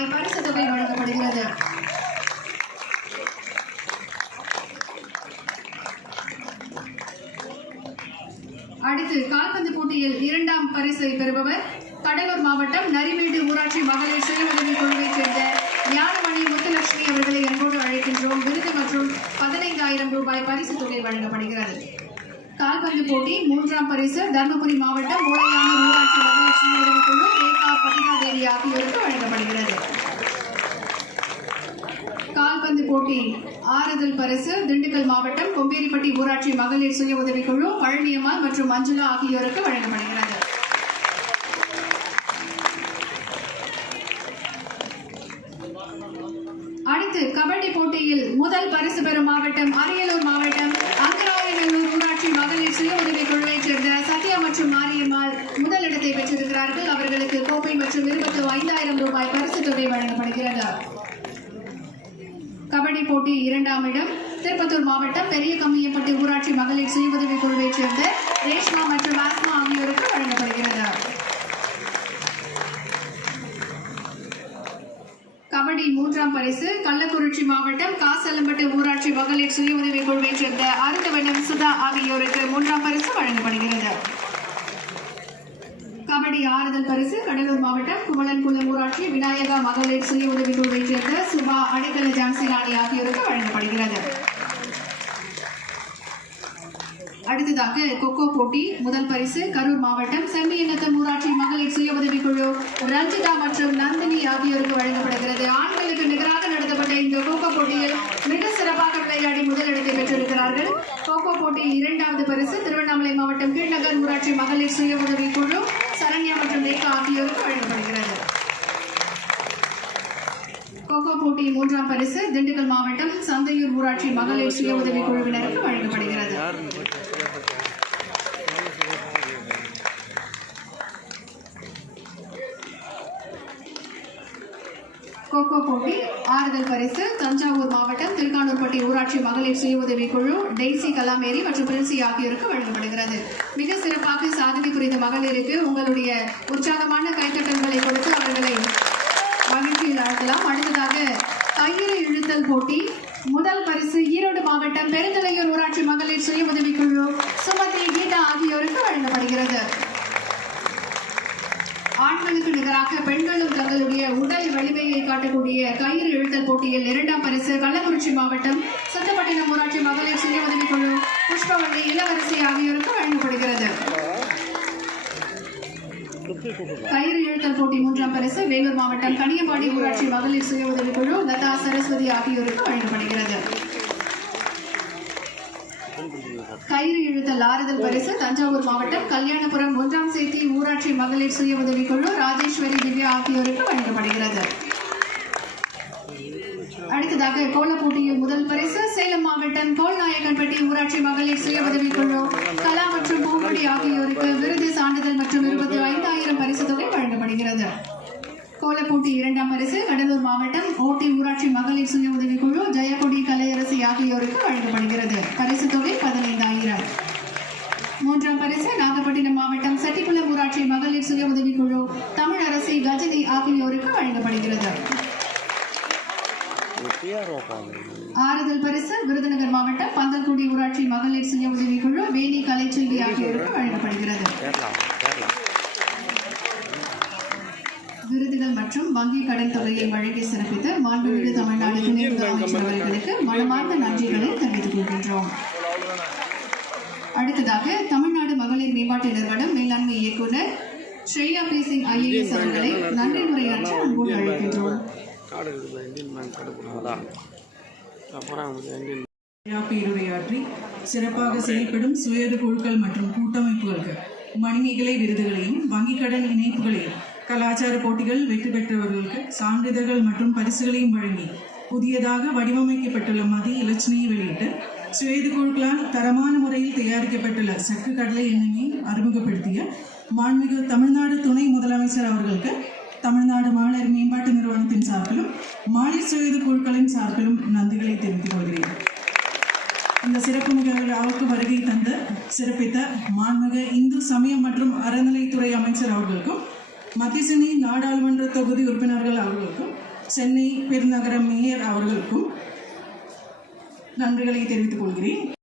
ரூபாய் பரிசு தொகை வழங்கப்படுகிறது. அடுத்து கால்பந்து போட்டியில் 2ஆம் பரிசை பெறுபவர் கடலூர் மாவட்டம் நரிமேடு ஊராட்சி மகளிர் சுய உதவி குழுவைச் சேர்ந்த ஞானமணி முத்துலட்சுமி அவர்களை அன்போடு அழைக்கின்றோம். விருது மற்றும் 15,000 ரூபாய் பரிசு தொகை வழங்கப்படுகிறது. கால்பந்து போட்டி 3ஆம் பரிசு தர்மபுரி மாவட்டம் மூளையானூர் ஊராட்சி மகளிர் சுய உதவி குழு ரேகா பதினாதேவி ஆகியோருக்கு வழங்கப்படுகிறது. கால்பந்து போட்டி ஆறுதல் பரிசு திண்டுக்கல் மாவட்டம் கொம்பேரிப்பட்டி ஊராட்சி மகளிர் சுய உதவி குழு பழனியம்மாள் மற்றும் மஞ்சுளா ஆகியோருக்கு வழங்கப்படுகிறது. அடுத்து கபடி போட்டியில் முதல் பரிசு பெறும் மாவட்டம் அரியலூர் மாவட்டம் அங்கராயநல்லூர் ஊராட்சி மகளிர் சுய உதவி குழுவைச் சேர்ந்த சத்யா மற்றும் மாரியம்மாள் முதலிடத்தை பெற்றிருக்கிறார்கள். அவர்களுக்கு கோப்பை மற்றும் 25,000 ரூபாய் பரிசு தொகை வழங்கப்படுகிறது. கபடி போட்டி 2ஆம் இடம் திருப்பத்தூர் மாவட்டம் பெரிய கம்மியப்பட்டி ஊராட்சி மகளிர் சுய உதவி குழுவைச் சேர்ந்த ரேஷ்மா மற்றும் ஆஸ்மா ஆகியோருக்கு வழங்கப்படுகிறது. கபடி 3ஆம் பரிசு கள்ளக்குறிச்சி மாவட்டம் காசலம்பட்டு ஊராட்சி மகளிர் சுய உதவி குழுவைச் சேர்ந்த அருந்தவனம் சுதா ஆகியோருக்கு 3ஆம் பரிசு வழங்கப்படுகிறது. கபடி ஆறுதல் பரிசு கடலூர் மாவட்டம் குமலன்குளம் ஊராட்சி விநாயகா மகளிர் சுய உதவி குழுவைச் சேர்ந்த சுபா அடைக்கல ஜான்சி ராணி ஆகியோருக்கு வழங்கப்படுகிறது. அடுத்ததாக கொக்கோ போட்டி முதல் பரிசு கரூர் மாவட்டம் செம்மியநத்தம் ஊராட்சி மகளிர் சுய உதவி குழு ரஞ்சிதா மற்றும் நந்தினி ஆகியோருக்கு வழங்கப்படுகிறது. ஆண்களுக்கு நிகராக நடத்தப்பட்ட இந்த கோகோ போட்டியில் மிக சிறப்பாக விளையாடி முதலிடத்தை பெற்றிருக்கிறார்கள். கோகோ போட்டி 2வது பரிசு திருவண்ணாமலை மாவட்டம் கீழ்நகர் ஊராட்சி மகளிர் சுய உதவி குழு சரண்யா மற்றும் ரேகா ஆகியோருக்கு வழங்கப்படுகிறது. கோகோ போட்டி 3ஆம் பரிசு திண்டுக்கல் மாவட்டம் சந்தையூர் ஊராட்சி மகளிர் சுய உதவி குழுவினருக்கு வழங்கப்படுகிறது. கோகோ போட்டி ஆறுதல் பரிசு தஞ்சாவூர் மாவட்டம் திருக்கானூர்பட்டி ஊராட்சி மகளிர் சுய உதவி குழு டெய்சி கலாமேரி மற்றும் பிரின்சி ஆகியோருக்கு வழங்கப்படுகிறது. மிக சிறப்பாக சாதனை புரிந்த மகளிருக்கு உங்களுடைய உற்சாகமான கைத்தட்டல்களை கொடுத்து அவர்களை மகிழ்ச்சியில் ஆழ்த்தலாம். அடுத்ததாக கயிறு இழுத்தல் போட்டி முதல் பரிசு ஈரோடு மாவட்டம் பெருந்தலையூர் ஊராட்சி மகளிர் சுய உதவி குழு சுமதி கீதா ஆகியோருக்கு வழங்கப்படுகிறது. ஆண்களுக்கு நிகராக பெண்களும் தங்களுடைய உடல் வலிமையை காட்டக்கூடிய கயிறு இழுத்தல் போட்டியில் 2ஆம் பரிசு கள்ளக்குறிச்சி மாவட்டம் சுத்தப்பட்டினம் ஊராட்சி மகளிர் சுய உதவி குழு புஷ்பவள்ளி இளவரசி ஆகியோருக்கு வழங்கப்படுகிறது. கயிறு இழுத்தல் போட்டி 3ஆம் பரிசு வேலூர் மாவட்டம் கனியம்பாடி ஊராட்சி மகளிர் சுய உதவி குழு லதா சரஸ்வதி ஆகியோருக்கு வழங்கப்படுகிறது. கயிறு இழுத்தல் ஆறுதல் பரிசு தஞ்சாவூர் மாவட்டம் கல்யாணபுரம் 1ஆம் சேத்தி ஊராட்சி மகளிர் சுய உதவி குழு ராஜேஸ்வரி திவ்யா ஆகியோருக்கு வழங்கப்படுகிறது. அடுத்ததாக கோல போட்டியில் முதல் பரிசு சேலம் மாவட்டம் கோல்நாயக்கன்பட்டி ஊராட்சி மகளிர் சுய உதவி குழு கலா மற்றும் பூங்குடி ஆகியோருக்கு விருது சான்றிதழ் மற்றும் 25,000 பரிசு தொகை வழங்கப்படுகிறது. கோலப்போட்டி 2ஆம் பரிசு கடலூர் மாவட்டம் ஓட்டி ஊராட்சி மகளிர் சுய உதவி குழு ஜெயக்கொடி கலையரசி ஆகியோருக்கு வழங்கப்படுகிறது. பரிசு தொகை 15,000. 3ஆம் பரிசு நாகப்பட்டினம் மாவட்டம் செட்டிக்குளம் ஊராட்சி மகளிர் சுய உதவி குழு தமிழரசி கஜினி ஆகியோருக்கு வழங்கப்படுகிறது. ஆறுதல் பரிசு விருதுநகர் மாவட்டம் பந்தல்குடி ஊராட்சி மகளிர் சுய உதவி குழு வேணி கலைச்செல்வி ஆகியோருக்கு வழங்கப்படுகிறது. விருதுகள் மற்றும் வங்கி கடன் தொகையை வழங்கி சிறப்பித்த மாண்புமிகு தமிழ்நாடு துணை முதலமைச்சர் அவர்களுக்கு மனமார்ந்த நன்றிகளை தெரிவித்துக் கொள்கின்றோம். அடுத்ததாக தமிழ்நாடு மகளிர் மேம்பாட்டு நிறுவனம் மேலாண்மை இயக்குநர் ஸ்ரேயா பி சிங் IAS அவர்களை நன்றி உரையாற்ற அன்போடு அழைக்கின்றோம். பேருரையாற்றி சிறப்பாக செயல்படும் சுயது குழுக்கள் மற்றும் கூட்டமைப்புகளுக்கு மணிமேகலை விருதுகளையும் வங்கிக் கடன் இணைப்புகளையும் கலாச்சார போட்டிகள் வெற்றி பெற்றவர்களுக்கு சான்றிதழ்கள் மற்றும் பரிசுகளையும் வழங்கி புதியதாக வடிவமைக்கப்பட்டுள்ள மதிய இலச்சினையை வெளியிட்டு சுயது குழுக்களால் தரமான முறையில் தயாரிக்கப்பட்டுள்ள சக்கு கடலை எண்ணெயை அறிமுகப்படுத்திய மாண்புமிகு தமிழ்நாடு துணை முதலமைச்சர் அவர்களுக்கு தமிழ்நாடு மகளிர் மேம்பாட்டு நிறுவனத்தின் சார்பிலும் மாநில சுயது குழுக்களின் சார்பிலும் நன்றிகளை தெரிவித்துக் கொள்கிறேன். இந்த சிறப்பு நிகழ்வுக்கு வருகை தந்து சிறப்பித்த மாண்புமிகு இந்து சமயம் மற்றும் அறநிலைத்துறை அமைச்சர் அவர்களுக்கும் மத்திய சென்னை நாடாளுமன்ற தொகுதி உறுப்பினர்கள் அவர்களுக்கும் சென்னை பெருநகர மேயர் அவர்களுக்கும் நன்றிகளை தெரிவித்துக் கொள்கிறேன்.